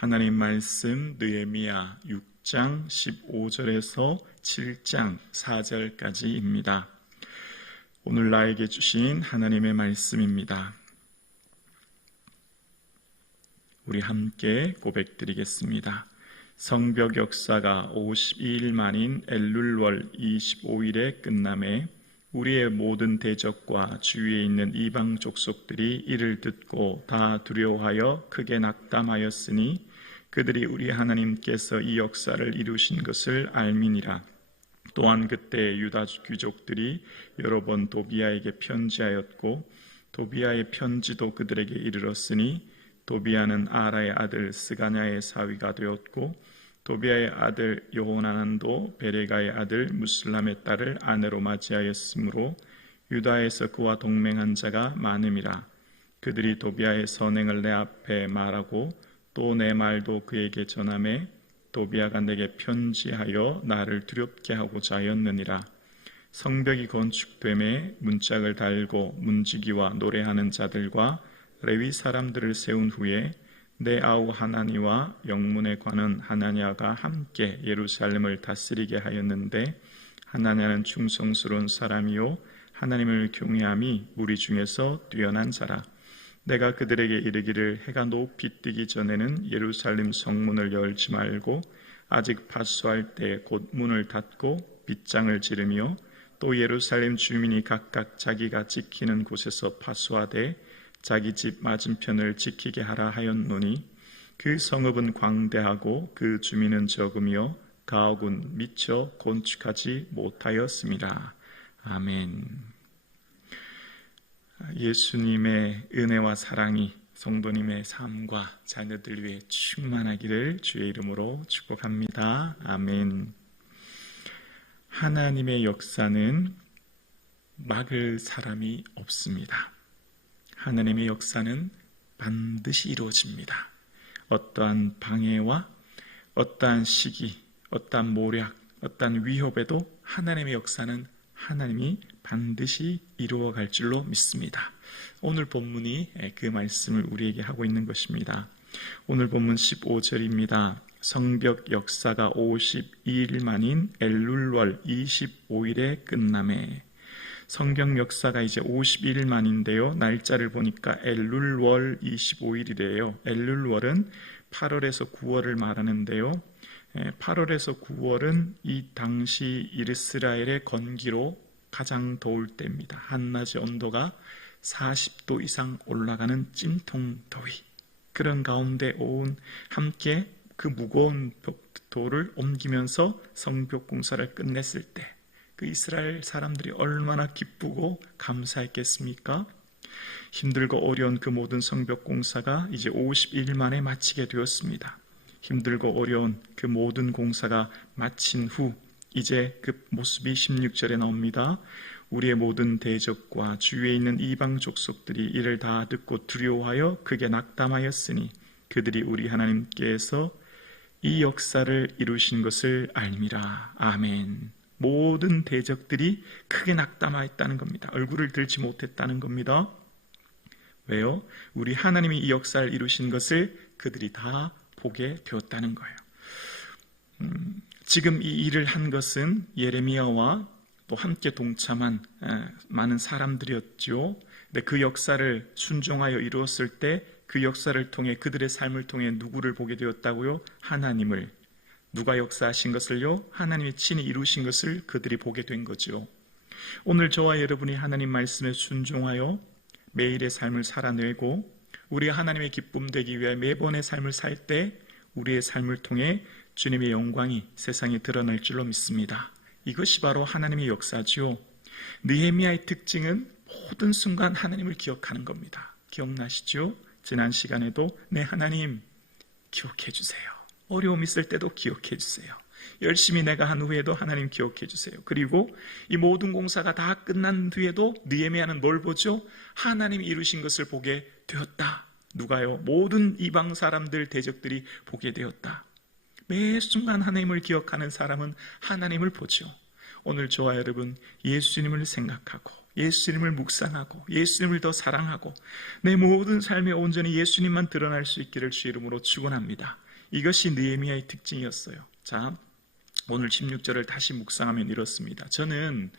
하나님 말씀 느헤미야 6장 15절에서 7장 4절까지입니다. 오늘 나에게 주신 하나님의 말씀입니다. 우리 함께 고백드리겠습니다. 성벽 역사가 52일 만인 엘룰월 25일에 끝남에 우리의 모든 대적과 주위에 있는 이방 족속들이 이를 듣고 다 두려워하여 크게 낙담하였으니 그들이 우리 하나님께서 이 역사를 이루신 것을 알미니라. 또한 그때 유다 귀족들이 여러 번 도비아에게 편지하였고 도비아의 편지도 그들에게 이르렀으니 도비아는 아라의 아들 스가냐의 사위가 되었고 도비아의 아들 여호나난도 베레가의 아들 무슬람의 딸을 아내로 맞이하였으므로 유다에서 그와 동맹한 자가 많음이라. 그들이 도비아의 선행을 내 앞에 말하고 또 내 말도 그에게 전하매 도비아가 내게 편지하여 나를 두렵게 하고자 하였느니라. 성벽이 건축됨에 문짝을 달고 문지기와 노래하는 자들과 레위 사람들을 세운 후에 내 아우 하나니와 영문에 관한 하나냐가 함께 예루살렘을 다스리게 하였는데 하나냐는 충성스러운 사람이요 하나님을 경외함이 무리 중에서 뛰어난 자라. 내가 그들에게 이르기를 해가 높이 뜨기 전에는 예루살렘 성문을 열지 말고 아직 파수할 때 곧 문을 닫고 빗장을 지르며 또 예루살렘 주민이 각각 자기가 지키는 곳에서 파수하되 자기 집 맞은편을 지키게 하라 하였노니 그 성읍은 광대하고 그 주민은 적으며 가옥은 미처 건축하지 못하였습니다. 아멘. 예수님의 은혜와 사랑이 성도님의 삶과 자녀들 위해 충만하기를 주의 이름으로 축복합니다. 아멘. 하나님의 역사는 막을 사람이 없습니다. 하나님의 역사는 반드시 이루어집니다. 어떠한 방해와 어떠한 시기, 어떠한 모략, 어떠한 위협에도 하나님의 역사는 하나님이 반드시 이루어갈 줄로 믿습니다. 오늘 본문이 그 말씀을 우리에게 하고 있는 것입니다. 오늘 본문 15절입니다. 성벽 역사가 52일 만인 엘룰월 25일에 끝남에. 성경 역사가 이제 51일 만인데요. 날짜를 보니까 엘룰월 25일이래요. 엘룰월은 8월에서 9월을 말하는데요. 8월에서 9월은 이 당시 이스라엘의 건기로 가장 더울 때입니다. 한낮의 온도가 40도 이상 올라가는 찜통 더위. 그런 가운데 온 함께 그 무거운 벽돌을 옮기면서 성벽 공사를 끝냈을 때 그 이스라엘 사람들이 얼마나 기쁘고 감사했겠습니까? 힘들고 어려운 그 모든 성벽 공사가 이제 51일 만에 마치게 되었습니다. 힘들고 어려운 그 모든 공사가 마친 후 이제 그 모습이 16절에 나옵니다. 우리의 모든 대적과 주위에 있는 이방 족속들이 이를 다 듣고 두려워하여 크게 낙담하였으니 그들이 우리 하나님께서 이 역사를 이루신 것을 알미라. 아멘. 모든 대적들이 크게 낙담하였다는 겁니다. 얼굴을 들지 못했다는 겁니다. 왜요? 우리 하나님이 이 역사를 이루신 것을 그들이 다 보게 되었다는 거예요. 지금 이 일을 한 것은 예레미야와 또 함께 동참한 많은 사람들이었죠. 근데 그 역사를 순종하여 이루었을 때 그 역사를 통해 그들의 삶을 통해 누구를 보게 되었다고요? 하나님을. 누가 역사하신 것을요? 하나님이 친히 이루신 것을 그들이 보게 된 거죠. 오늘 저와 여러분이 하나님 말씀에 순종하여 매일의 삶을 살아내고 우리 하나님의 기쁨 되기 위해 매번의 삶을 살 때 우리의 삶을 통해 주님의 영광이 세상에 드러날 줄로 믿습니다. 이것이 바로 하나님의 역사지요. 느헤미야의 특징은 모든 순간 하나님을 기억하는 겁니다. 기억나시죠? 지난 시간에도 내 하나님 기억해 주세요. 어려움 있을 때도 기억해 주세요. 열심히 내가 한 후에도 하나님 기억해 주세요. 그리고 이 모든 공사가 다 끝난 뒤에도 느헤미야는 뭘 보죠? 하나님이 이루신 것을 보게 되었다. 누가요? 모든 이방 사람들, 대적들이 보게 되었다. 매 순간 하나님을 기억하는 사람은 하나님을 보죠. 오늘 저와 여러분 예수님을 생각하고 예수님을 묵상하고 예수님을 더 사랑하고 내 모든 삶에 온전히 예수님만 드러날 수 있기를 주 이름으로 축원합니다. 이것이 느헤미야의 특징이었어요. 자, 오늘 16절을 다시 묵상하면 이렇습니다. 저는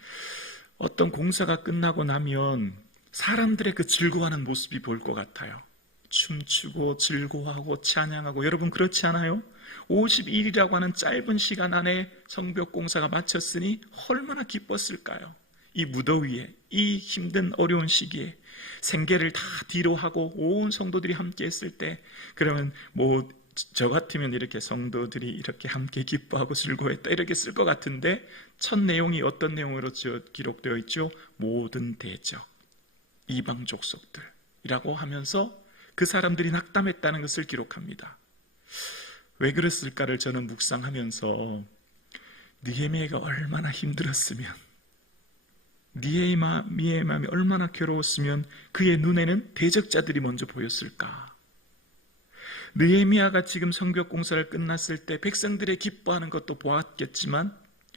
어떤 공사가 끝나고 나면 사람들의 그 즐거워하는 모습이 보일 것 같아요. 춤추고 즐거워하고 찬양하고. 여러분 그렇지 않아요? 50일이라고 하는 짧은 시간 안에 성벽 공사가 마쳤으니 얼마나 기뻤을까요? 이 무더위에, 이 힘든 어려운 시기에 생계를 다 뒤로 하고 온 성도들이 함께 했을 때, 그러면 저 같으면 이렇게 성도들이 이렇게 함께 기뻐하고 즐거워했다 이렇게 쓸 것 같은데, 첫 내용이 어떤 내용으로 기록되어 있죠? 모든 대적, 이방 족속들이라고 하면서 그 사람들이 낙담했다는 것을 기록합니다. 왜 그랬을까를 저는 묵상하면서 느헤미야가 얼마나 힘들었으면, 느헤미야의 마음이 얼마나 괴로웠으면 그의 눈에는 대적자들이 먼저 보였을까. 느헤미야가 지금 성벽 공사를 끝났을 때 백성들의 기뻐하는 것도 보았겠지만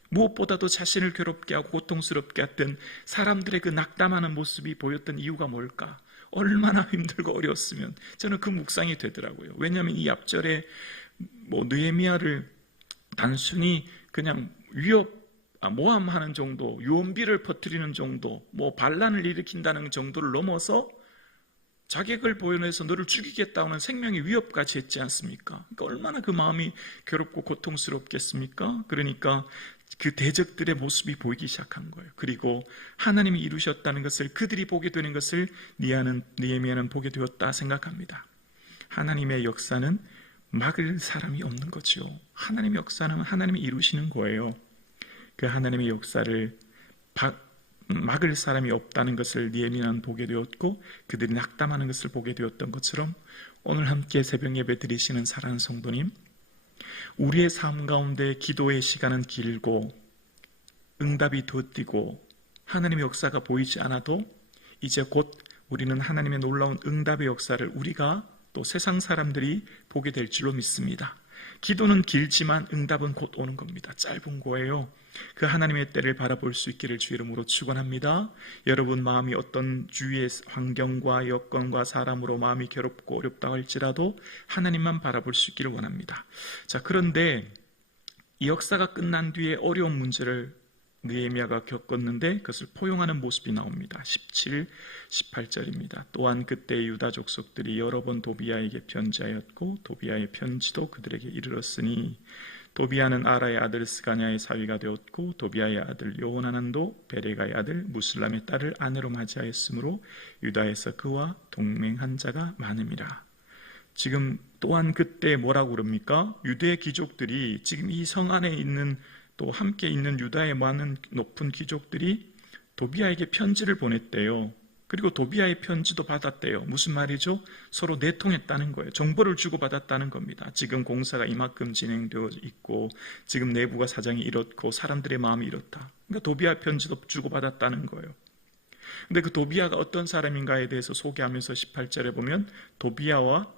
무엇보다도 자신을 괴롭게 하고 고통스럽게 했던 사람들의 그 낙담하는 모습이 보였던 이유가 뭘까? 얼마나 힘들고 어려웠으면. 저는 그 묵상이 되더라고요. 왜냐하면 이 앞절에 느헤미야를 단순히 그냥 모함하는 정도, 유언비를 퍼뜨리는 정도, 반란을 일으킨다는 정도를 넘어서 자객을 보여내서 너를 죽이겠다는 생명의 위협까지 했지 않습니까? 그러니까 얼마나 그 마음이 괴롭고 고통스럽겠습니까? 그러니까 그 대적들의 모습이 보이기 시작한 거예요. 그리고 하나님이 이루셨다는 것을, 그들이 보게 되는 것을 느헤미야는 보게 되었다 생각합니다. 하나님의 역사는 막을 사람이 없는 거죠. 하나님의 역사는 하나님이 이루시는 거예요. 그 하나님의 역사를 막을 사람이 없다는 것을 느헤미야는 보게 되었고, 그들이 낙담하는 것을 보게 되었던 것처럼 오늘 함께 새벽 예배 드리시는 사랑하는 성도님, 우리의 삶 가운데 기도의 시간은 길고 응답이 더디고 하나님의 역사가 보이지 않아도 이제 곧 우리는 하나님의 놀라운 응답의 역사를 우리가 또 세상 사람들이 보게 될 줄로 믿습니다. 기도는 길지만 응답은 곧 오는 겁니다. 짧은 거예요. 그 하나님의 때를 바라볼 수 있기를 주 이름으로 축원합니다. 여러분 마음이 어떤 주위의 환경과 여건과 사람으로 마음이 괴롭고 어렵다 할지라도 하나님만 바라볼 수 있기를 원합니다. 자, 그런데 이 역사가 끝난 뒤에 어려운 문제를 느헤미야가 겪었는데 그것을 포용하는 모습이 나옵니다. 17, 18절입니다. 또한 그때 유다 족속들이 여러 번 도비야에게 편지하였고 도비야의 편지도 그들에게 이르렀으니 도비야는 아라의 아들 스가냐의 사위가 되었고 도비야의 아들 요하난도 베레가의 아들 무슬람의 딸을 아내로 맞이하였으므로 유다에서 그와 동맹한 자가 많음이라. 지금 또한 그때 뭐라고 그럽니까? 유대 귀족들이 지금 이 성 안에 있는 또 함께 있는 유다의 많은 높은 귀족들이 도비야에게 편지를 보냈대요. 그리고 도비야의 편지도 받았대요. 무슨 말이죠? 서로 내통했다는 거예요. 정보를 주고받았다는 겁니다. 지금 공사가 이만큼 진행되어 있고 지금 내부가 사정이 이렇고 사람들의 마음이 이렇다. 그러니까 도비야 편지도 주고받았다는 거예요. 근데 그 도비야가 어떤 사람인가에 대해서 소개하면서 18절에 보면 도비야와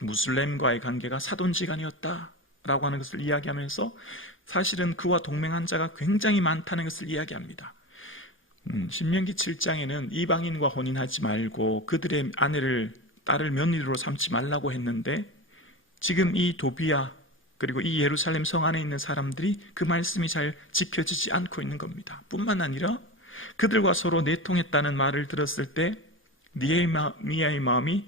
무슬림과의 관계가 사돈지간이었다라고 하는 것을 이야기하면서 사실은 그와 동맹한 자가 굉장히 많다는 것을 이야기합니다. 신명기 7장에는 이방인과 혼인하지 말고 그들의 딸을 며느리로 삼지 말라고 했는데 지금 이 도비야 그리고 이 예루살렘 성 안에 있는 사람들이 그 말씀이 잘 지켜지지 않고 있는 겁니다. 뿐만 아니라 그들과 서로 내통했다는 말을 들었을 때 느헤미야의 마음이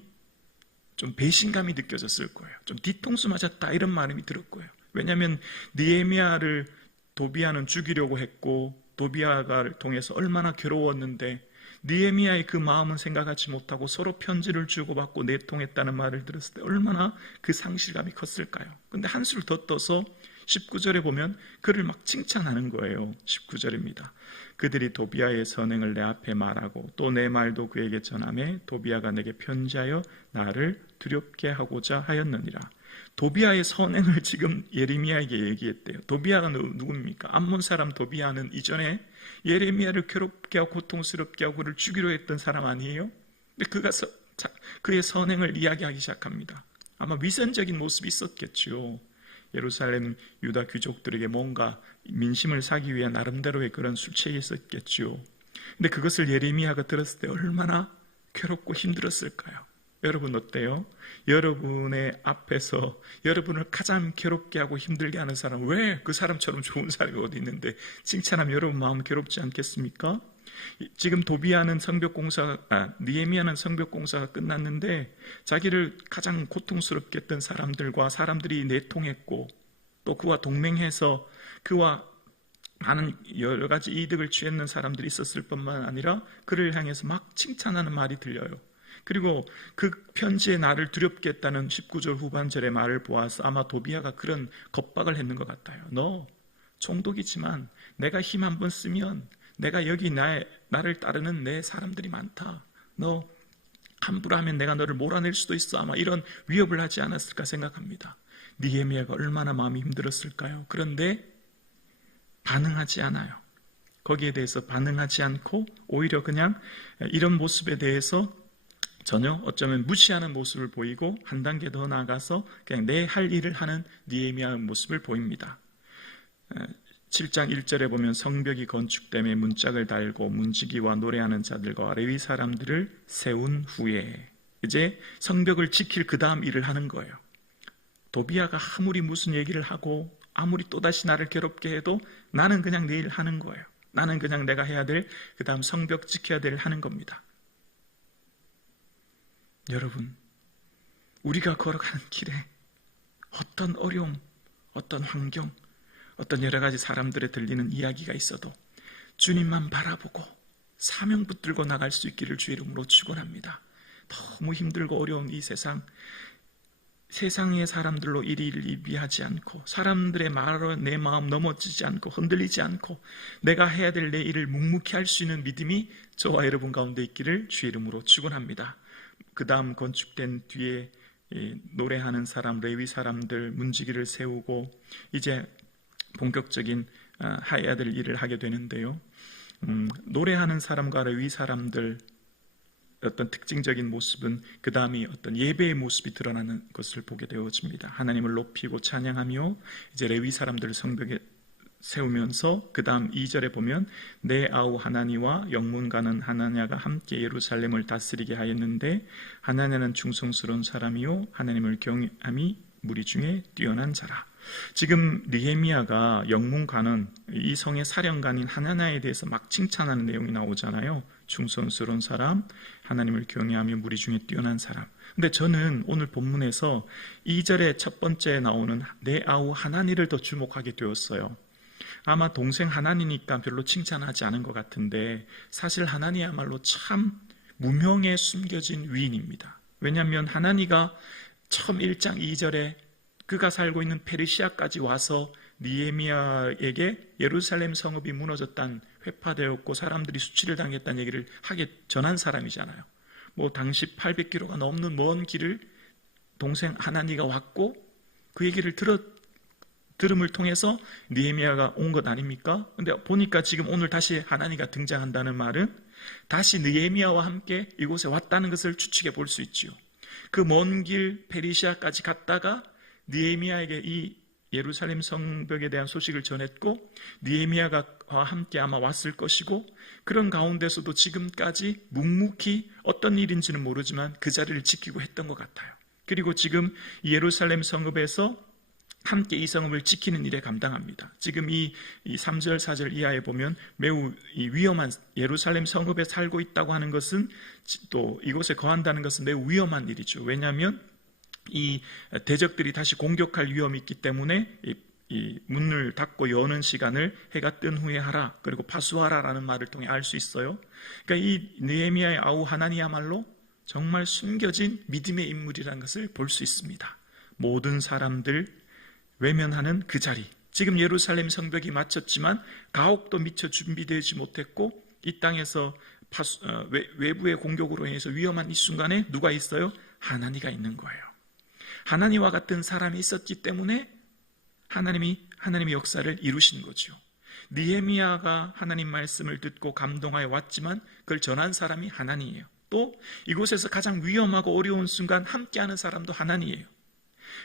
좀 배신감이 느껴졌을 거예요. 좀 뒤통수 맞았다 이런 마음이 들을 거예요. 왜냐하면 느헤미야를 도비야는 죽이려고 했고 도비야를 통해서 얼마나 괴로웠는데 느헤미야의 그 마음은 생각하지 못하고 서로 편지를 주고받고 내통했다는 말을 들었을 때 얼마나 그 상실감이 컸을까요? 근데 한술 더 떠서 19절에 보면 그를 막 칭찬하는 거예요. 19절입니다. 그들이 도비야의 선행을 내 앞에 말하고 또 내 말도 그에게 전하매 도비야가 내게 편지하여 나를 두렵게 하고자 하였느니라. 도비야의 선행을 지금 예레미야에게 얘기했대요. 도비야가 누굽니까? 암몬 사람 도비야는 이전에 예레미야를 괴롭게 하고 고통스럽게 하고 그를 죽이려 했던 사람 아니에요? 근데 그의 선행을 이야기하기 시작합니다. 아마 위선적인 모습이 있었겠죠. 예루살렘 유다 귀족들에게 뭔가 민심을 사기 위한 나름대로의 그런 술책이 있었겠죠. 근데 그것을 예레미야가 들었을 때 얼마나 괴롭고 힘들었을까요? 여러분 어때요? 여러분의 앞에서 여러분을 가장 괴롭게 하고 힘들게 하는 사람, 왜 그 사람처럼 좋은 사람이 어디 있는데 칭찬하면 여러분 마음 괴롭지 않겠습니까? 지금 느헤미야는 성벽공사가 끝났는데 자기를 가장 고통스럽게 했던 사람들과 사람들이 내통했고 또 그와 동맹해서 그와 많은 여러 가지 이득을 취했는 사람들이 있었을 뿐만 아니라 그를 향해서 막 칭찬하는 말이 들려요. 그리고 그 편지에 나를 두렵게 했다는 19절 후반절의 말을 보아서 아마 도비야가 그런 겁박을 했는 것 같아요. 너 총독이지만 내가 힘 한번 쓰면 내가 여기 나를 따르는 내 사람들이 많다. 너 함부로 하면 내가 너를 몰아낼 수도 있어. 아마 이런 위협을 하지 않았을까 생각합니다. 느헤미야가 얼마나 마음이 힘들었을까요? 그런데 반응하지 않아요. 거기에 대해서 반응하지 않고 오히려 그냥 이런 모습에 대해서 전혀 어쩌면 무시하는 모습을 보이고 한 단계 더 나아가서 그냥 내 할 일을 하는 느헤미야의 모습을 보입니다. 7장 1절에 보면 성벽이 건축됨에 문짝을 달고 문지기와 노래하는 자들과 레위 사람들을 세운 후에 이제 성벽을 지킬 그 다음 일을 하는 거예요. 도비야가 아무리 무슨 얘기를 하고 아무리 또다시 나를 괴롭게 해도 나는 그냥 내 일 하는 거예요. 나는 그냥 내가 해야 될 그 다음 성벽 지켜야 될 하는 겁니다. 여러분, 우리가 걸어가는 길에 어떤 어려움, 어떤 환경, 어떤 여러 가지 사람들에 들리는 이야기가 있어도 주님만 바라보고 사명 붙들고 나갈 수 있기를 주의 이름으로 축원합니다. 너무 힘들고 어려운 이 세상의 사람들로 일희일비하지 않고 사람들의 말로 내 마음 넘어지지 않고 흔들리지 않고 내가 해야 될 내 일을 묵묵히 할 수 있는 믿음이 저와 여러분 가운데 있기를 주의 이름으로 축원합니다. 그 다음 건축된 뒤에 노래하는 사람, 레위 사람들, 문지기를 세우고 이제 본격적인 해야 될 일을 하게 되는데요. 노래하는 사람과 레위 사람들 어떤 특징적인 모습은 그 다음이 어떤 예배의 모습이 드러나는 것을 보게 되어집니다. 하나님을 높이고 찬양하며 이제 레위 사람들을 성벽에 세우면서 그 다음 2절에 보면 내 아우 하나니와 영문가는 하나냐가 함께 예루살렘을 다스리게 하였는데 하나냐는 충성스러운 사람이요 하나님을 경외함이 무리 중에 뛰어난 자라. 지금 느헤미야가 영문가는 이 성의 사령관인 하나냐에 대해서 막 칭찬하는 내용이 나오잖아요. 충성스러운 사람, 하나님을 경외하며 무리 중에 뛰어난 사람. 근데 저는 오늘 본문에서 2절에 첫 번째 나오는 내 아우 하나니를 더 주목하게 되었어요. 아마 동생 하나니니까 별로 칭찬하지 않은 것 같은데 사실 하나니야말로 참 무명에 숨겨진 위인입니다. 왜냐하면 하나니가 처음 1장 2절에 그가 살고 있는 페르시아까지 와서 느헤미야에게 예루살렘 성읍이 무너졌다는 회파되었고 사람들이 수치를 당했다는 얘기를 전한 사람이잖아요. 당시 800km가 넘는 먼 길을 동생 하나니가 왔고 그 얘기를 들음을 통해서 느헤미야가 온 것 아닙니까? 근데 보니까 지금 오늘 다시 하나니가 등장한다는 말은 다시 느헤미야와 함께 이곳에 왔다는 것을 추측해 볼 수 있지요. 그 먼 길 페르시아까지 갔다가 느헤미야에게 이 예루살렘 성벽에 대한 소식을 전했고 느헤미야와 함께 아마 왔을 것이고 그런 가운데서도 지금까지 묵묵히 어떤 일인지는 모르지만 그 자리를 지키고 했던 것 같아요. 그리고 지금 예루살렘 성읍에서 함께 이 성읍을 지키는 일에 감당합니다. 지금 이 3절 4절 이하에 보면 매우 위험한 예루살렘 성읍에 살고 있다고 하는 것은 또 이곳에 거한다는 것은 매우 위험한 일이죠. 왜냐하면 이 대적들이 다시 공격할 위험이 있기 때문에 이 문을 닫고 여는 시간을 해가 뜬 후에 하라 그리고 파수하라라는 말을 통해 알 수 있어요. 그러니까 이 느헤미야의 아우 하나니야말로 정말 숨겨진 믿음의 인물이라는 것을 볼 수 있습니다. 모든 사람들 외면하는 그 자리. 지금 예루살렘 성벽이 마쳤지만 가옥도 미처 준비되지 못했고 이 땅에서 외부의 공격으로 인해서 위험한 이 순간에 누가 있어요? 하나니가 있는 거예요. 하나니와 같은 사람이 있었기 때문에 하나님의 역사를 이루신 거죠. 느헤미야가 하나님 말씀을 듣고 감동하여 왔지만 그걸 전한 사람이 하나니예요. 또 이곳에서 가장 위험하고 어려운 순간 함께하는 사람도 하나니예요.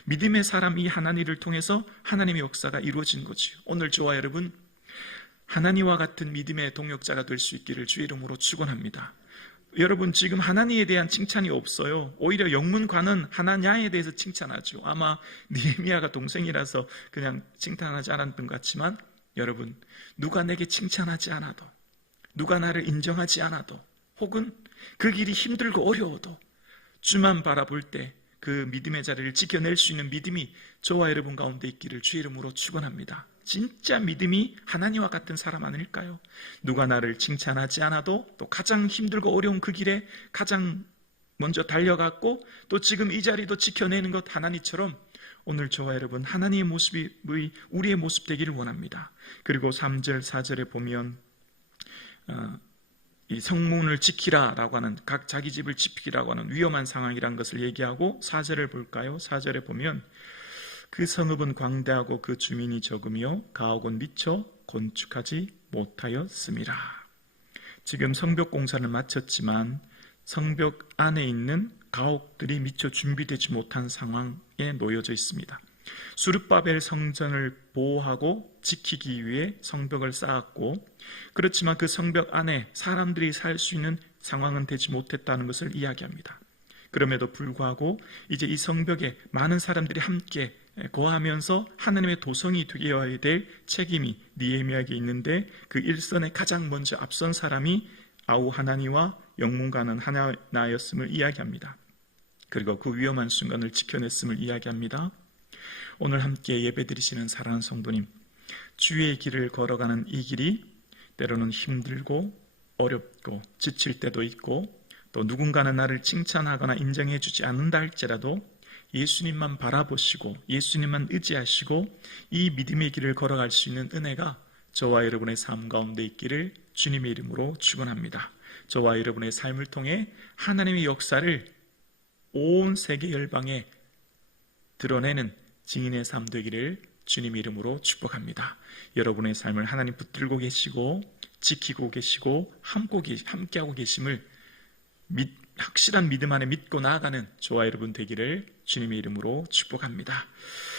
믿음의 사람 이 하나니를 통해서 하나님의 역사가 이루어진 거죠. 오늘 저와 여러분 하나니와 같은 믿음의 동역자가 될 수 있기를 주의 이름으로 축원합니다. 여러분, 지금 하나님에 대한 칭찬이 없어요. 오히려 영문과는 하나냐에 대해서 칭찬하죠. 아마 느헤미야가 동생이라서 그냥 칭찬하지 않았던 것 같지만, 여러분, 누가 내게 칭찬하지 않아도, 누가 나를 인정하지 않아도, 혹은 그 길이 힘들고 어려워도 주만 바라볼 때 그 믿음의 자리를 지켜낼 수 있는 믿음이 저와 여러분 가운데 있기를 주의 이름으로 축원합니다. 진짜 믿음이 하나님과 같은 사람 아닐까요? 누가 나를 칭찬하지 않아도 또 가장 힘들고 어려운 그 길에 가장 먼저 달려갔고, 또 지금 이 자리도 지켜내는 것 하나님처럼 오늘 저와 여러분 하나님의 모습이 우리의 모습 되기를 원합니다. 그리고 3절 4절에 보면 이 성문을 지키라라고 하는, 각 자기 집을 지키라고 하는 위험한 상황이라는 것을 얘기하고, 4절을 볼까요? 4절에 보면 그 성읍은 광대하고 그 주민이 적으며 가옥은 미처 건축하지 못하였습니다. 지금 성벽 공사를 마쳤지만 성벽 안에 있는 가옥들이 미처 준비되지 못한 상황에 놓여져 있습니다. 수르바벨 성전을 보호하고 지키기 위해 성벽을 쌓았고, 그렇지만 그 성벽 안에 사람들이 살 수 있는 상황은 되지 못했다는 것을 이야기합니다. 그럼에도 불구하고 이제 이 성벽에 많은 사람들이 함께 거하면서 하나님의 도성이 되어야 될 책임이 느헤미야에게 있는데, 그 일선에 가장 먼저 앞선 사람이 아우 하나니와 영문가는 하나나였음을 이야기합니다. 그리고 그 위험한 순간을 지켜냈음을 이야기합니다. 오늘 함께 예배드리시는 사랑하는 성도님, 주의 길을 걸어가는 이 길이 때로는 힘들고 어렵고 지칠 때도 있고, 또 누군가는 나를 칭찬하거나 인정해 주지 않는다 할지라도 예수님만 바라보시고 예수님만 의지하시고 이 믿음의 길을 걸어갈 수 있는 은혜가 저와 여러분의 삶 가운데 있기를 주님의 이름으로 축원합니다. 저와 여러분의 삶을 통해 하나님의 역사를 온 세계 열방에 드러내는 증인의 삶 되기를 주님의 이름으로 축복합니다. 여러분의 삶을 하나님 붙들고 계시고 지키고 계시고 함께하고 계심을 확실한 믿음 안에 믿고 나아가는 저와 여러분 되기를 주님의 이름으로 축복합니다.